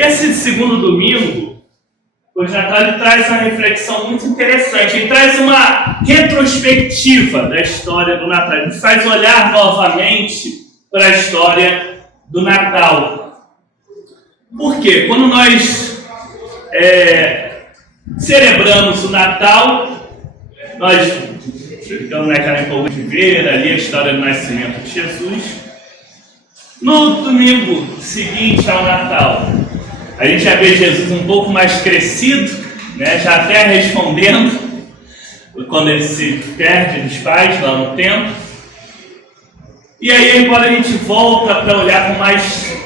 Esse segundo domingo, o Natal, ele traz uma reflexão muito interessante. Ele traz uma retrospectiva da história do Natal. Ele nos faz olhar novamente para a história do Natal. Por quê? Quando nós celebramos o Natal, nós ficamos naquela empolgação de ver ali a história do nascimento de Jesus. No domingo seguinte ao Natal, a gente já vê Jesus um pouco mais crescido, né? Já até respondendo quando ele se perde dos pais lá no templo. E aí agora a gente volta para olhar com mais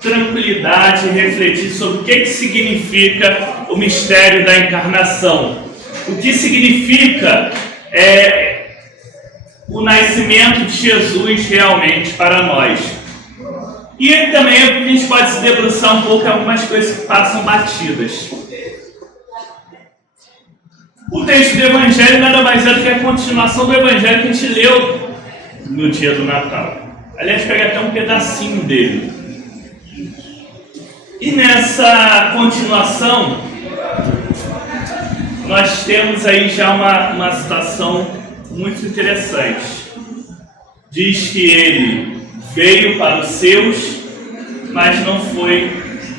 tranquilidade e refletir sobre o que significa o mistério da encarnação. O que significa o nascimento de Jesus realmente para nós. E também a gente pode se debruçar um pouco em algumas coisas que passam batidas. O texto do Evangelho nada mais é do que a continuação do Evangelho que a gente leu no dia do Natal. Aliás, pega até um pedacinho dele. E nessa continuação, nós temos aí já uma situação muito interessante. Diz que ele veio para os seus, mas não foi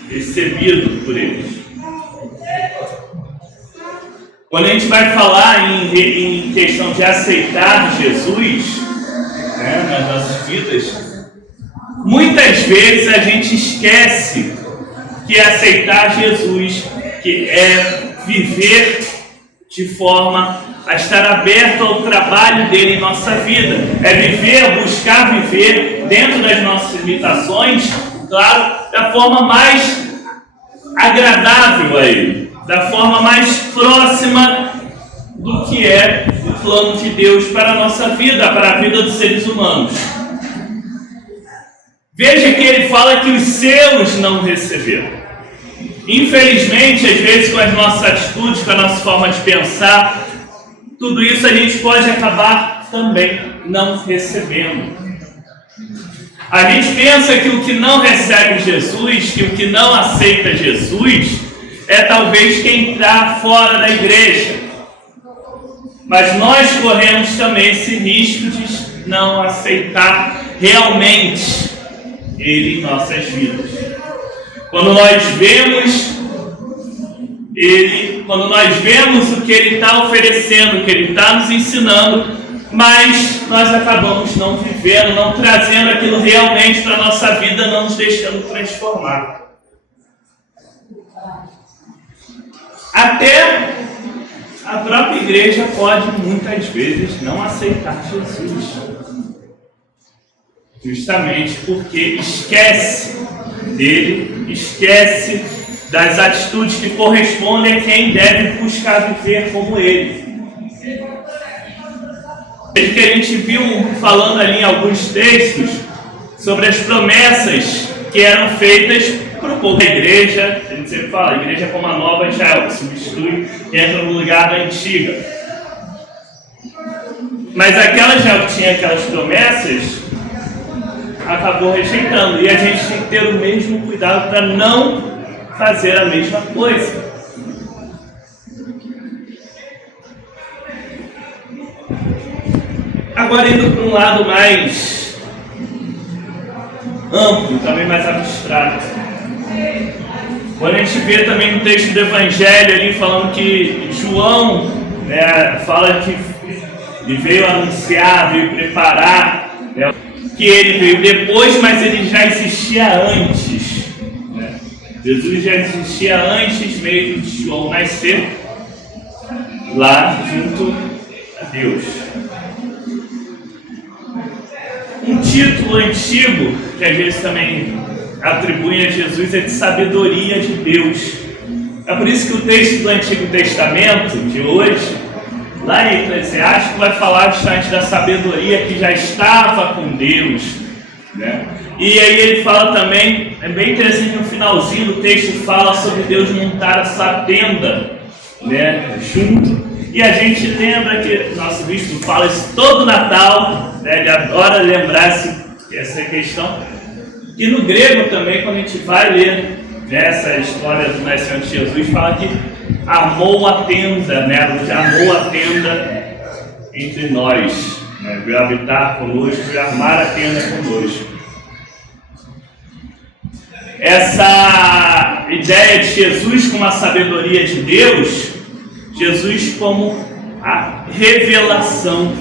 recebido por eles. Quando a gente vai falar em questão de aceitar Jesus, né, nas nossas vidas, muitas vezes a gente esquece que aceitar Jesus, que é viver de forma a estar aberto ao trabalho dele em nossa vida, é viver, buscar viver dentro das nossas limitações, claro, da forma mais agradável a ele, da forma mais próxima do que é o plano de Deus para a nossa vida, para a vida dos seres humanos. Veja que ele fala que os seus não receberam. Infelizmente, às vezes com as nossas atitudes, com a nossa forma de pensar, tudo isso a gente pode acabar também não recebendo. A gente pensa que o que não recebe Jesus, que o que não aceita Jesus, é talvez quem está fora da igreja. Mas nós corremos também esse risco de não aceitar realmente Ele em nossas vidas. Quando nós vemos o que Ele está oferecendo, o que Ele está nos ensinando, mas nós acabamos não vivendo, não trazendo aquilo realmente para a nossa vida, não nos deixando transformar. Até a própria igreja pode muitas vezes não aceitar Jesus, justamente porque esquece dele, esquece das atitudes que correspondem a quem deve buscar viver como ele. Desde que a gente viu falando ali em alguns textos sobre as promessas que eram feitas para o povo da igreja. A gente sempre fala, a igreja é como a nova Israel, que substitui e entra no lugar da antiga. Mas aquela Israel que tinha aquelas promessas acabou rejeitando, e a gente tem que ter o mesmo cuidado para não fazer a mesma coisa. Agora indo para um lado mais amplo, também mais abstrato. Quando a gente vê também no texto do Evangelho ali falando que João, né, fala que ele veio anunciar, veio preparar, né, que ele veio depois, mas ele já existia antes. Né? Jesus já existia antes mesmo de João nascer, lá junto a Deus. Um título antigo, que às vezes também atribuem a Jesus, é de sabedoria de Deus. É por isso que o texto do Antigo Testamento, de hoje, lá em Eclesiástico, vai falar justamente da sabedoria que já estava com Deus. Né? E aí ele fala também, é bem interessante, no finalzinho do texto, fala sobre Deus montar a sua tenda, né, junto. E a gente lembra que nosso bispo fala isso todo Natal, né? Ele adora lembrar essa questão. E no grego também, quando a gente vai ler Essa história do nascimento de Jesus fala que armou a tenda, né? Armou a tenda entre nós, né? Veio habitar conosco, veio armar a tenda conosco. Essa ideia de Jesus como a sabedoria de Deus, Jesus como a revelação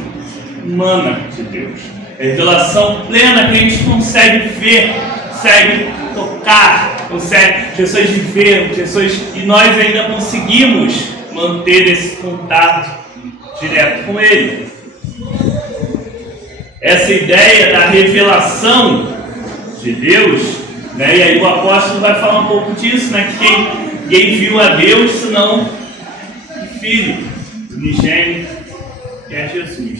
humana de Deus, a revelação plena que a gente consegue ver, consegue tocar, consegue pessoas de ver, pessoas, e nós ainda conseguimos manter esse contato direto com Ele. Essa ideia da revelação de Deus, né? E aí o apóstolo vai falar um pouco disso, né? Que quem viu a Deus senão o Filho unigênito, que é Jesus.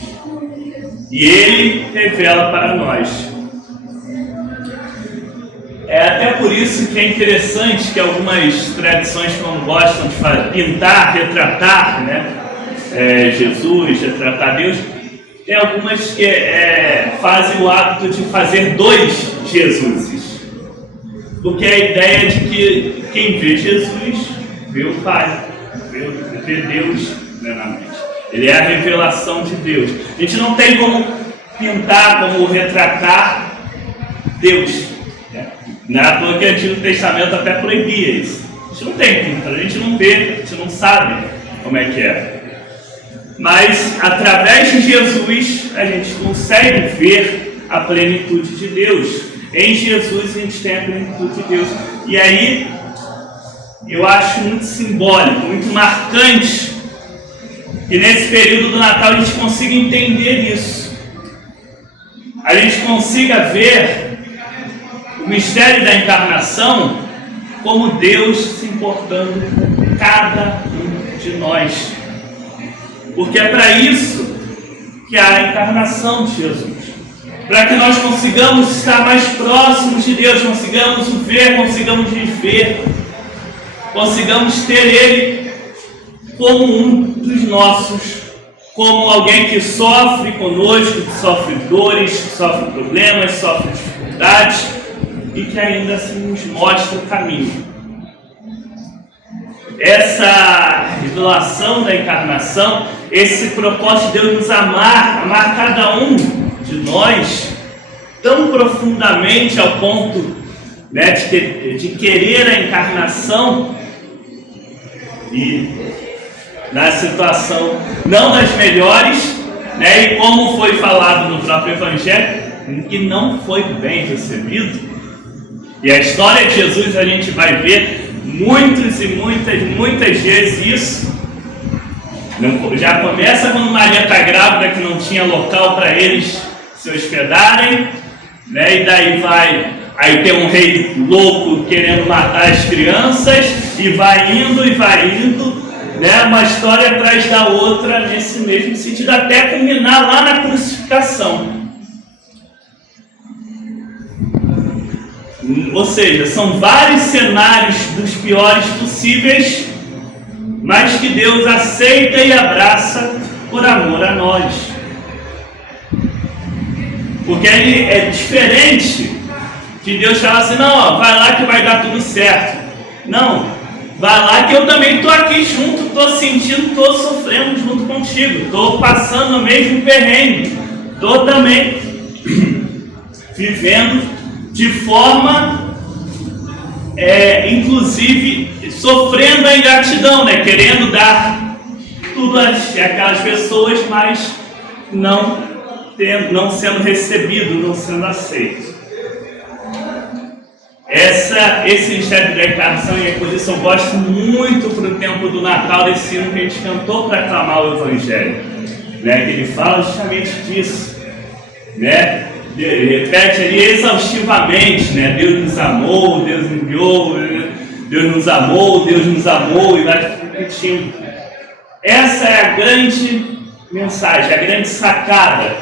E Ele revela para nós. É até por isso que é interessante que algumas tradições, quando gostam de pintar, retratar, né? Jesus, retratar Deus, tem algumas que fazem o hábito de fazer 2 Jesuses. Porque a ideia de que quem vê Jesus, vê o Pai, vê Deus plenamente. Ele é a revelação de Deus. A gente não tem como pintar, como retratar Deus. Não é à toa que o Antigo Testamento até proibia isso. A gente não tem pintura, a gente não vê, a gente não sabe como é que é. Mas através de Jesus a gente consegue ver a plenitude de Deus. Em Jesus a gente tem a plenitude de Deus. E aí eu acho muito simbólico, muito marcante que nesse período do Natal a gente consiga entender isso. A gente consiga ver o mistério da encarnação como Deus se importando com cada um de nós. Porque é para isso que há a encarnação de Jesus. Para que nós consigamos estar mais próximos de Deus, consigamos o ver, consigamos viver, consigamos ter Ele como um dos nossos, como alguém que sofre conosco, que sofre dores, que sofre problemas, sofre dificuldades e que ainda assim nos mostra o caminho. Essa revelação da encarnação, esse propósito de Deus nos amar cada um de nós tão profundamente ao ponto, né, de querer a encarnação e na situação não das melhores, né, e como foi falado no próprio Evangelho, que não foi bem recebido. E a história de Jesus a gente vai ver muitas e muitas vezes isso. Já começa quando Maria está grávida, que não tinha local para eles se hospedarem, né? E daí aí tem um rei louco querendo matar as crianças, e vai indo, né? Uma história atrás da outra nesse mesmo sentido, até culminar lá na crucificação. Ou seja, são vários cenários dos piores possíveis, mas que Deus aceita e abraça por amor a nós. Porque Ele é diferente de Deus falar assim, não, vai lá que vai dar tudo certo. Não, vai lá que eu também estou aqui junto, estou sentindo, estou sofrendo junto contigo, estou passando o mesmo perrengue, estou também vivendo de forma, inclusive, sofrendo a ingratidão, né? Querendo dar tudo àquelas pessoas, mas não sendo recebido, não sendo aceito. Esse mistério da encarnação, e por isso eu gosto muito para o tempo do Natal, desse hino que a gente cantou para aclamar o Evangelho, né? Que ele fala justamente disso, né? Ele repete ali exaustivamente, né? Deus nos amou, Deus enviou, Deus nos amou, e vai repetindo. Essa é a grande mensagem, a grande sacada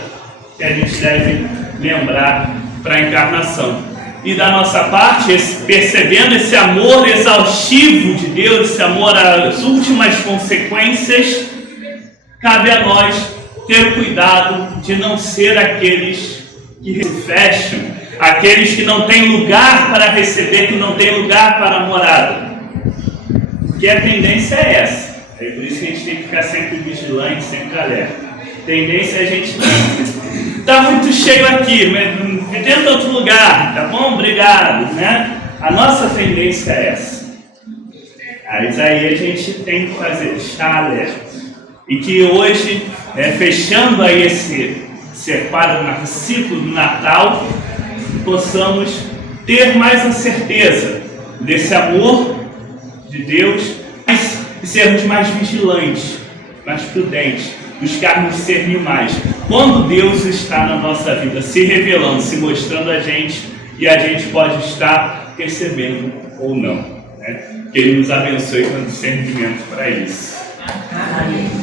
que a gente deve lembrar para a encarnação. E da nossa parte, percebendo esse amor exaustivo de Deus, esse amor às últimas consequências, cabe a nós ter cuidado de não ser aqueles que se fecham, Aqueles que não têm lugar para receber, que não têm lugar para a morada. Porque a tendência é essa. É por isso que a gente tem que ficar sempre vigilante, sempre alerta. A tendência é a gente está muito cheio aqui, mas tenta outro lugar, tá bom? Obrigado, né? A nossa tendência é essa. Mas aí a gente tem que fazer, estar alerta. E que hoje, fechando aí esse quadro, ciclo do Natal, possamos ter mais a certeza desse amor de Deus e sermos mais vigilantes, mais prudentes, buscarmos discernir mais. Quando Deus está na nossa vida, se revelando, se mostrando a gente, e a gente pode estar percebendo ou não. Que Ele nos abençoe com discernimento para isso. Amém.